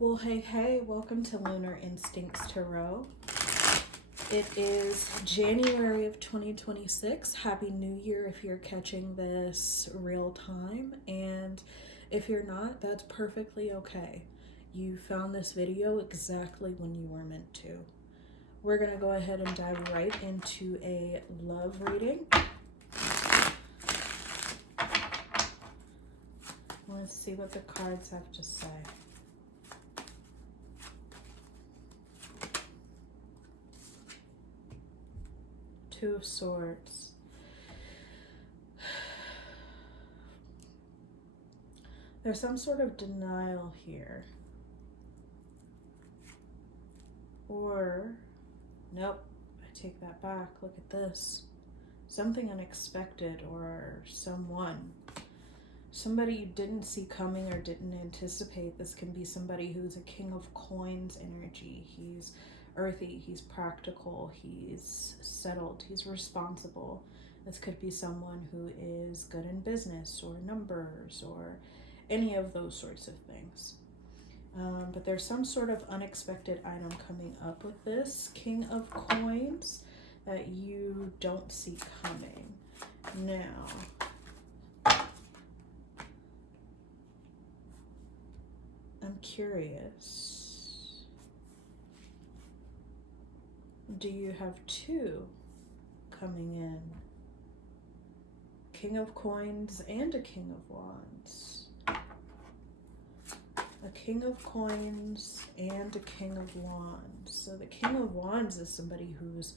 Well, hey, welcome to Lunar Instincts Tarot. It is January of 2026. Happy New Year if you're catching this real time. And if you're not, that's perfectly okay. You found this video exactly when you were meant to. We're going to go ahead and dive right into a love reading. Let's see what the cards have to say. Two of Swords. There's some sort of denial here. Or, nope, I take that back. Look at this. Something unexpected or somebody you didn't see coming or didn't anticipate. This can be somebody who's a King of Coins energy. He's earthy, he's practical, he's settled, he's responsible. This could be someone who is good in business or numbers or any of those sorts of things. But there's some sort of unexpected item coming up with this King of Coins that you don't see coming. Now, I'm curious. Do you have two coming in? King of Coins and a King of Wands. A King of Coins and a King of Wands. So the King of Wands is somebody who's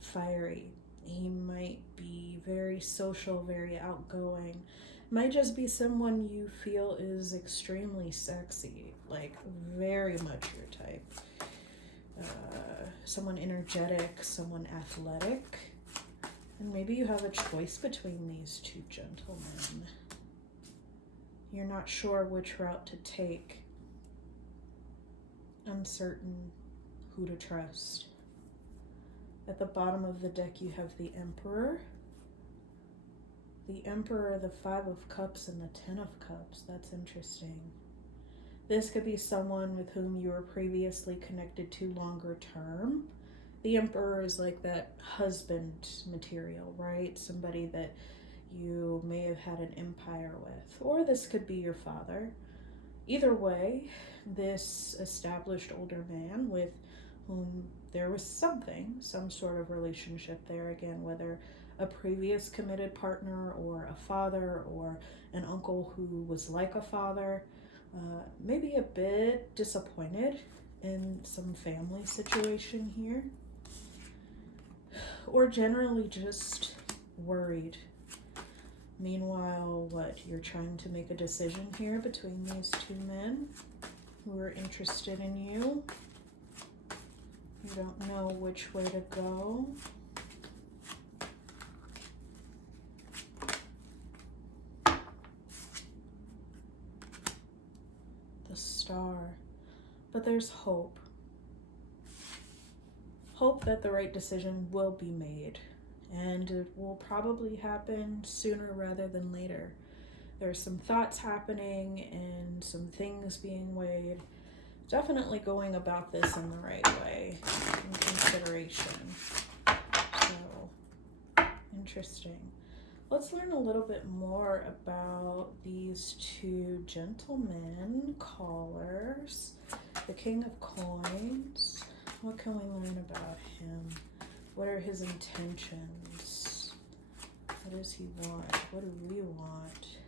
fiery. He might be very social, very outgoing. Might just be someone you feel is extremely sexy, like very much your type. Someone energetic, someone athletic. And maybe you have a choice between these two gentlemen. You're not sure which route to take. Uncertain who to trust. At the bottom of the deck you have the Emperor. The Emperor, the Five of Cups, and the Ten of Cups. That's interesting. This could be someone with whom you were previously connected to longer term. The Emperor is like that husband material, right? Somebody that you may have had an empire with. Or this could be your father. Either way, this established older man with whom there was some sort of relationship there, again, whether a previous committed partner or a father or an uncle who was like a father, maybe a bit disappointed in some family situation here, or generally just worried. Meanwhile, you're trying to make a decision here between these two men who are interested in you. You don't know which way to go. The Star. But there's hope. Hope that the right decision will be made. And it will probably happen sooner rather than later. There's some thoughts happening and some things being weighed. Definitely going about this in the right way, in consideration. So, interesting. Let's learn a little bit more about these two gentlemen callers. The King of Coins. What can we learn about him? What are his intentions? What does he want? What do we want?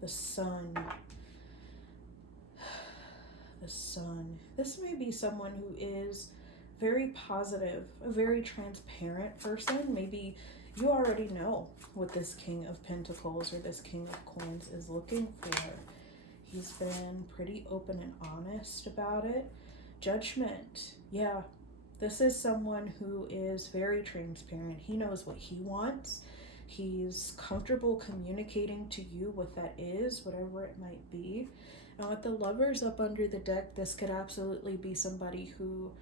The Sun. The Sun. This may be someone who is very positive, a very transparent person. Maybe you already know what this King of Pentacles or this King of Coins is looking for. He's been pretty open and honest about it. Judgment. Yeah, this is someone who is very transparent. He knows what he wants. He's comfortable communicating to you what that is, whatever it might be. And with the Lovers up under the deck, this could absolutely be somebody who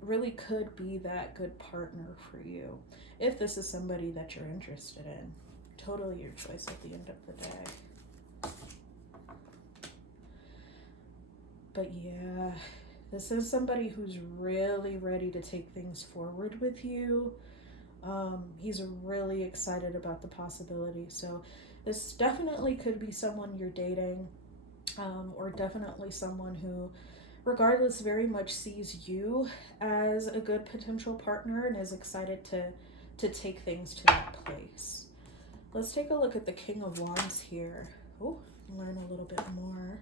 really could be that good partner for you. If this is somebody that you're interested in. Totally your choice at the end of the day. But yeah, this is somebody who's really ready to take things forward with you. He's really excited about the possibility. So this definitely could be someone you're dating, or definitely someone who, regardless, very much sees you as a good potential partner and is excited to take things to that place. Let's take a look at the King of Wands here. Oh, learn a little bit more.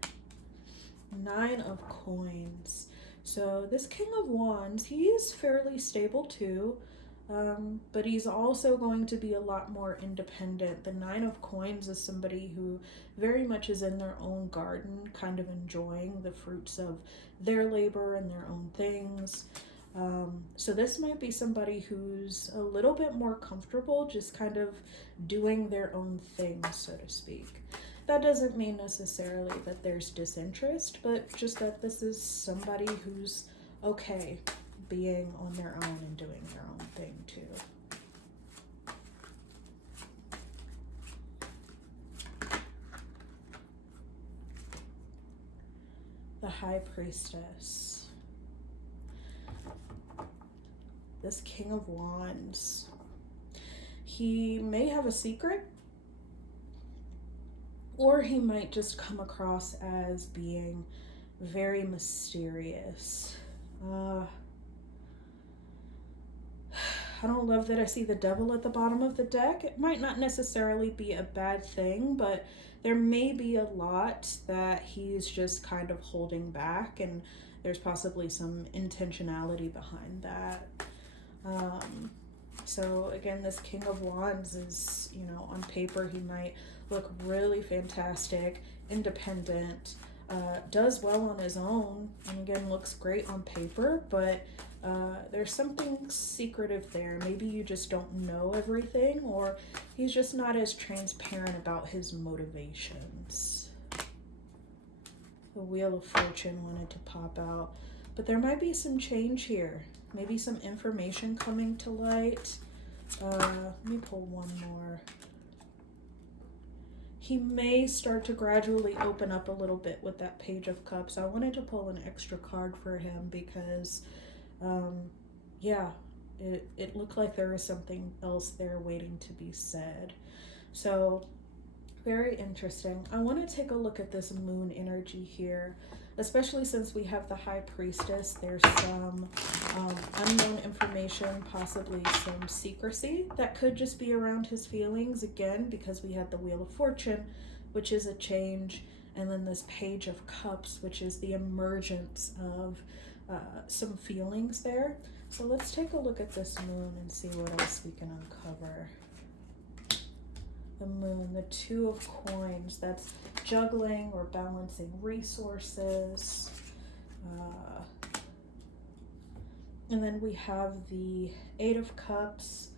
Nine of Coins. So this King of Wands, he is fairly stable too, but he's also going to be a lot more independent. The Nine of Coins is somebody who very much is in their own garden, kind of enjoying the fruits of their labor and their own things. So this might be somebody who's a little bit more comfortable just kind of doing their own thing, so to speak. That doesn't mean necessarily that there's disinterest, but just that this is somebody who's okay being on their own and doing their own thing too. The High Priestess. This King of Wands. He may have a secret, or he might just come across as being very mysterious. I don't love that I see the devil at the bottom of the deck. It might not necessarily be a bad thing, but there may be a lot that he's just kind of holding back, and there's possibly some intentionality behind that. So again, this King of Wands is, on paper he might look really fantastic, independent, does well on his own, and again looks great on paper, but there's something secretive there. Maybe you just don't know everything, or he's just not as transparent about his motivations. The Wheel of Fortune wanted to pop out, but there might be some change here. Maybe some information coming to light. Let me pull one more. He may start to gradually open up a little bit with that Page of Cups. I wanted to pull an extra card for him because, it looked like there was something else there waiting to be said. So, very interesting. I want to take a look at this moon energy here, especially since we have the High Priestess. There's some unknown information, possibly some secrecy that could just be around his feelings, again, because we had the Wheel of Fortune, which is a change, and then this Page of Cups, which is the emergence of some feelings there. So let's take a look at this moon and see what else we can uncover. The Moon, the Two of Coins, that's juggling or balancing resources. And then we have the Eight of Cups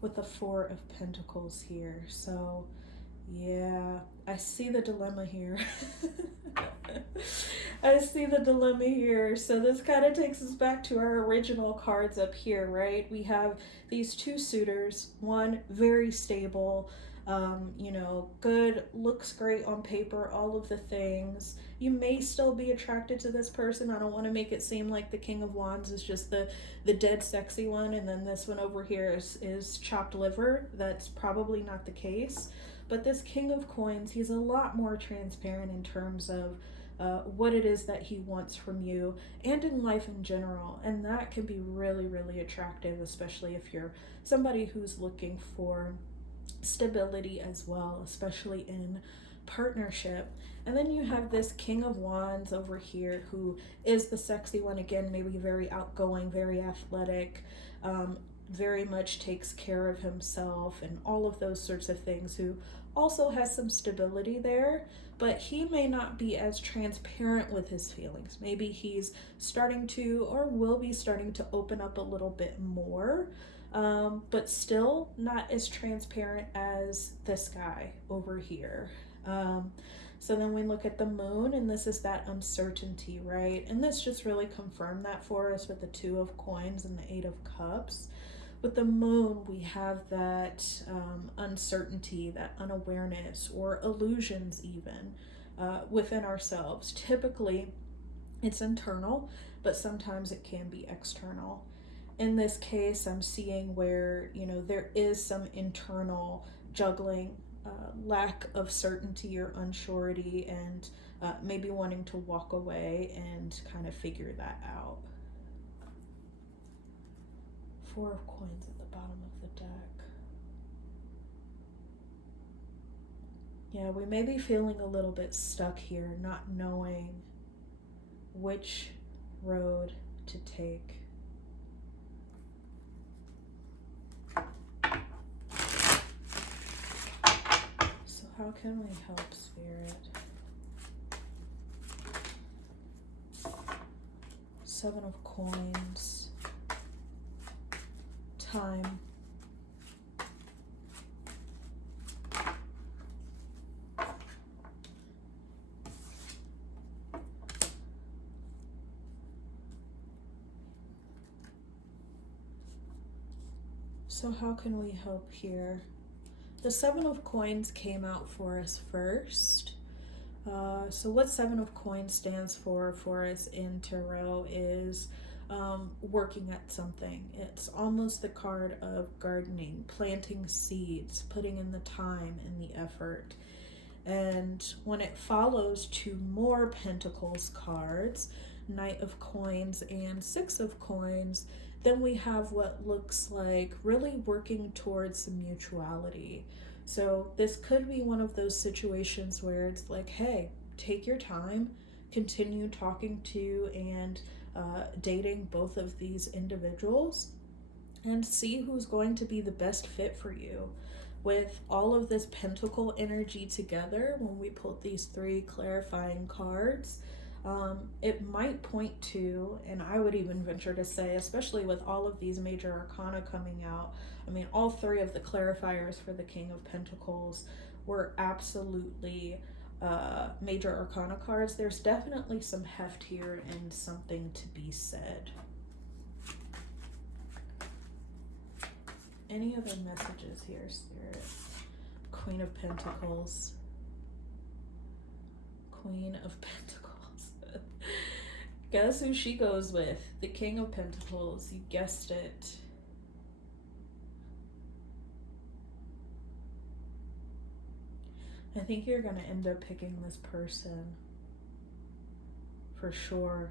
with the Four of Pentacles here. So, yeah, I see the dilemma here. I see the dilemma here. So this kind of takes us back to our original cards up here, right? We have these two suitors, one very stable, good, looks great on paper, all of the things. You may still be attracted to this person. I don't want to make it seem like the King of Wands is just the dead sexy one, and then this one over here is chopped liver. That's probably not the case. But this King of Coins, he's a lot more transparent in terms of what it is that he wants from you and in life in general. And that can be really, really attractive, especially if you're somebody who's looking for stability as well, especially in partnership. And then you have this King of Wands over here who is the sexy one, again, maybe very outgoing, very athletic, very much takes care of himself and all of those sorts of things, who also has some stability there, but he may not be as transparent with his feelings. Maybe he's starting to, or will be starting to, open up a little bit more, but still not as transparent as this guy over here. So then we look at the Moon, and this is that uncertainty, right? And this just really confirmed that for us with the Two of Coins and the Eight of Cups. With the Moon, we have that uncertainty, that unawareness, or illusions even within ourselves. Typically, It's internal, but sometimes it can be external. In this case, I'm seeing where, you know, there is some internal juggling, lack of certainty or unsurety, and maybe wanting to walk away and kind of figure that out. Four of coins at the bottom of the deck. Yeah, we may be feeling a little bit stuck here, not knowing which road to take. So how can we help, Spirit? Seven of coins. Time. So how can we help here? The Seven of Coins came out for us first. So what Seven of Coins stands for us in Tarot is working at something. It's almost the card of gardening, planting seeds, putting in the time and the effort. And when it follows two more Pentacles cards, Knight of Coins and Six of Coins, then we have what looks like really working towards some mutuality. So this could be one of those situations where it's like, hey, take your time, continue talking to and dating both of these individuals and see who's going to be the best fit for you. With all of this pentacle energy together, when we pulled these three clarifying cards, it might point to, and I would even venture to say, especially with all of these major arcana coming out, I mean, all three of the clarifiers for the King of Pentacles were absolutely major arcana cards. There's definitely some heft here and something to be said. Any other messages here, Spirit? Queen of Pentacles. Queen of Pentacles. Guess who she goes with? The King of Pentacles. You guessed it. I think you're going to end up picking this person. For sure.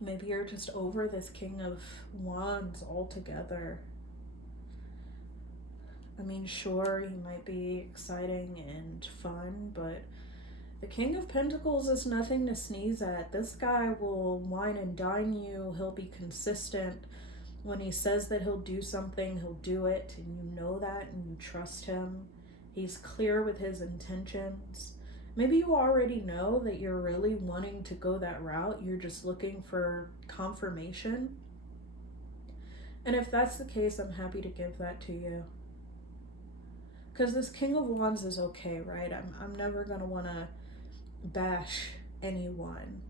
Maybe you're just over this King of Wands altogether. I mean, sure, he might be exciting and fun, but the King of Pentacles is nothing to sneeze at. This guy will wine and dine you. He'll be consistent. When he says that he'll do something, he'll do it, and you know that and you trust him. He's clear with his intentions. Maybe you already know that you're really wanting to go that route. You're just looking for confirmation. And if that's the case, I'm happy to give that to you. Because this King of Wands is okay, right? I'm never going to want to bash anyone.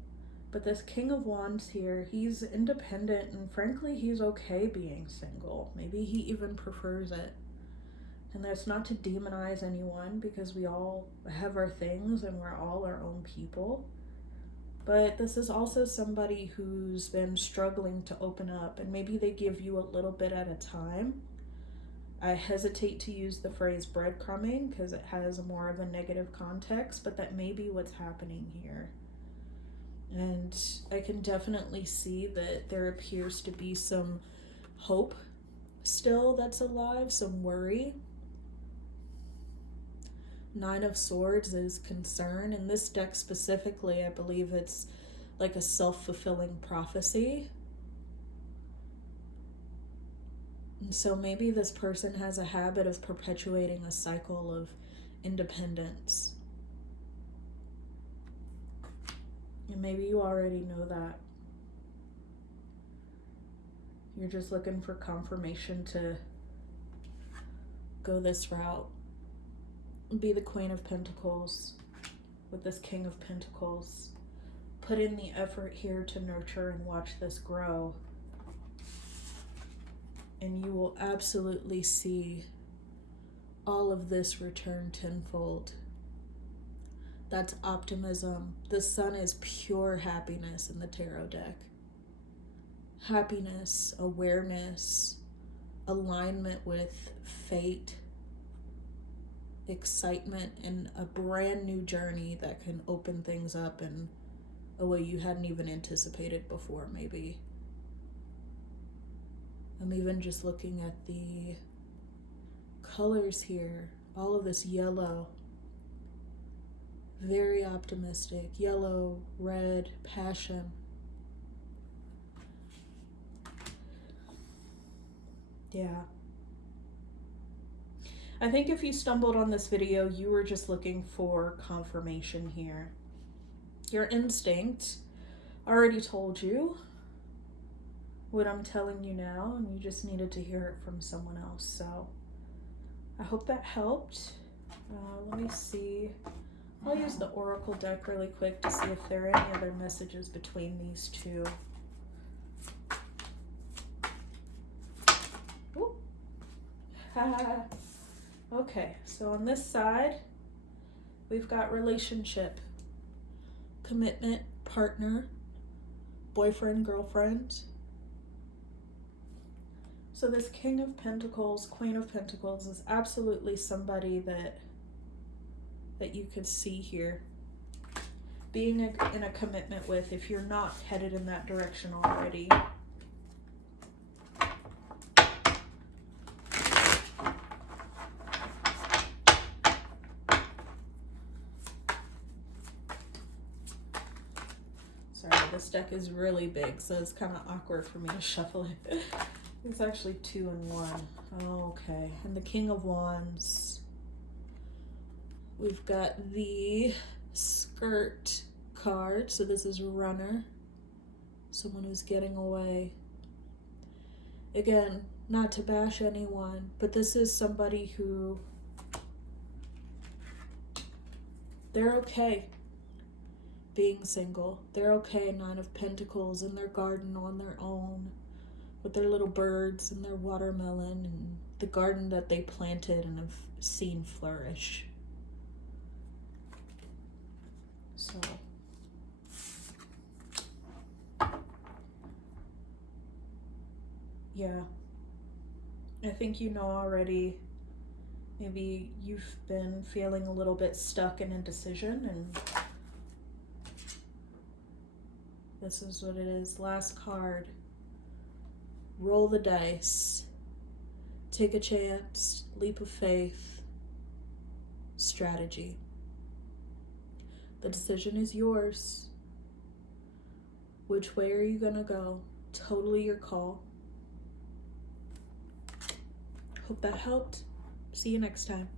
But this King of Wands here, he's independent, and frankly, he's okay being single. Maybe he even prefers it. And that's not to demonize anyone, because we all have our things and we're all our own people. But this is also somebody who's been struggling to open up, and maybe they give you a little bit at a time. I hesitate to use the phrase breadcrumbing because it has more of a negative context, but that may be what's happening here. And I can definitely see that there appears to be some hope still that's alive, some worry. Nine of Swords is concern. In this deck specifically, I believe it's like a self-fulfilling prophecy. And so maybe this person has a habit of perpetuating a cycle of independence. And maybe you already know that. You're just looking for confirmation to go this route. Be the Queen of Pentacles with this King of Pentacles. Put in the effort here to nurture and watch this grow. and you will absolutely see all of this return tenfold. That's optimism. The sun is pure happiness in the tarot deck. Happiness, awareness, alignment with fate, excitement, and a brand new journey that can open things up in a way you hadn't even anticipated before, maybe. I'm even just looking at the colors here. All of this yellow. Very optimistic. Yellow, red, passion. Yeah. I think if you stumbled on this video, you were just looking for confirmation here. Your instinct already told you what I'm telling you now, and you just needed to hear it from someone else. So I hope that helped. Let me see. I'll use the Oracle deck really quick to see if there are any other messages between these two. Ooh. Okay, so on this side, we've got relationship, commitment, partner, boyfriend, girlfriend. So this King of Pentacles, Queen of Pentacles is absolutely somebody that you could see here being in a commitment with, if you're not headed in that direction already. Sorry, this deck is really big, so it's kind of awkward for me to shuffle it. It's actually 2 in 1. Okay, and the King of Wands. We've got the skirt card, so this is a runner, someone who's getting away. Again, not to bash anyone, but this is somebody who, they're okay being single. They're okay, 9 of Pentacles, in their garden on their own, with their little birds and their watermelon and the garden that they planted and have seen flourish. So yeah, I think you know already, maybe you've been feeling a little bit stuck in indecision, and this is what it is. Last card. Roll the dice. Take a chance. Leap of faith. Strategy. The decision is yours. Which way are you gonna go? Totally your call. Hope that helped. See you next time.